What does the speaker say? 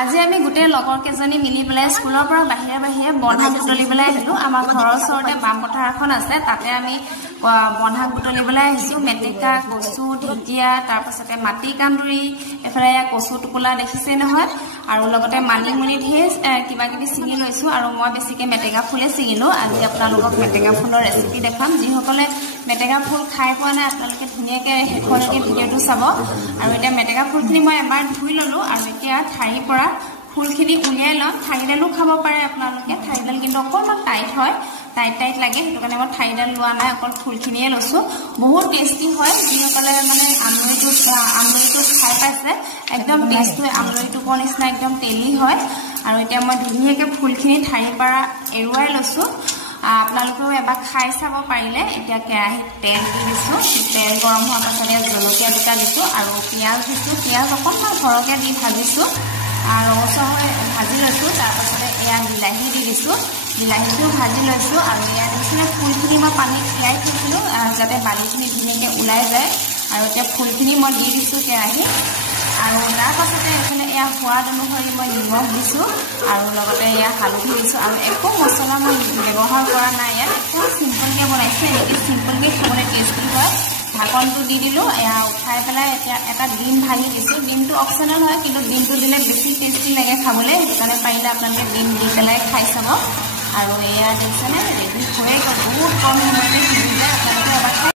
আজি আমি গোটেই লগৰ কেজনী মিলি পেলাই স্কুলৰ পৰা বাহিৰে বন্ধা বুটলিবলৈ আহিলো। আমাৰ ঘৰৰ ওচৰতে বাম পথাৰ এখন আছে, তাতে আমি বন্ধা বুটলিবলৈ আহিছো। মেটিকা, কচু, ঢেকীয়া, তাৰপাছতে মাটি কান্দুৰি, এফালে কচু টোপোলা দেখিছে নহয়, আৰু লগতে মানিমুনি ঢেৰ কিবা কিবি ছিঙি লৈছো। আৰু মই বেছিকে মেটেকা ফুলে ছিঙিলো। আজি আপোনালোকক মেটেকা ফুলৰ ৰেচিপি দেখাম। যিসকলে মেটেকা ফুল খাই পোৱা নাই আপোনালোকে ধুনীয়াকৈ শেষলৈকে ভিডিঅ'টো চাব। আৰু এতিয়া মেটেকা ফুলখিনি মই এবাৰ ধুই ললো, আৰু এতিয়া ঠাৰিৰ পৰা ফুলখিনি উলিয়াই লম। ঠাৰিডালো খাব পাৰে আপোনালোকে, ঠাৰিডাল কিন্তু অকণমান টাইট হয়, টাইট লাগে, সেইটো কাৰণে মই ঠাৰিডাল লোৱা নাই, অকল ফুলখিনিয়ে লৈছো। বহুত টেষ্টি হয়। যিসকলে মানে আমলৰিটো খাই পাইছে, একদম টেষ্টটো আমলৰি টোপৰ নিচিনা একদম তেলি হয়। আৰু এতিয়া মই ধুনীয়াকৈ ফুলখিনি ঠাৰিৰ পৰা এৰুৱাই লৈছো। আপোনালোকেও এবাৰ খাই চাব পাৰিলে। এতিয়া কেৰাহীত তেল দি দিছো। তেল গৰম হোৱাৰ পাছতে জলকীয়া দুটা দিছো আৰু পিঁয়াজ দিছো। পিঁয়াজ অকণমান সৰহকৈ দি ভাজিছো আৰু ৰঙচুৱা হৈ ভাজি লৈছো। তাৰপাছতে এয়া বিলাহী দি দিছো, বিলাহীটো ভাজি লৈছো। আৰু এয়া দিছিলে ফুলখিনি মই পানীত তিয়াই থৈছিলো যাতে বালিখিনি ধুনীয়াকৈ ওলাই যায়। আৰু এতিয়া ফুলখিনি মই দি দিছো কেৰাহীত। আৰু তাৰ পাছতে এইফালে এয়া সোৱাদ অনুসৰি মই নিমখ দিছো আৰু লগতে এয়া হালধি দিছো। আৰু একো মছলা মই ব্যৱহাৰ কৰা নাই ইয়াত, একদম চিম্পলকৈ বনাইছো। এনেকৈ চিম্পলকৈ খাবলৈ টেষ্টি হয়। ঢাকনটো দি দিলো। এয়া উঠাই পেলাই এতিয়া এটা ডিম ভাঙি দিছো। ডিমটো অপশ্যনেল হয়, কিন্তু ডিমটো দিলে বেছি টেষ্টি লাগে খাবলৈ, সেইকাৰণে পাৰিলে আপোনালোকে ডিম দি পেলাই খাই চাব। আৰু এয়া দেখিছেনে, ৰেডি হৈয়ে গ'ল। বহুত কম সময়তে সিজি যায়। আপোনালোকে এবাৰ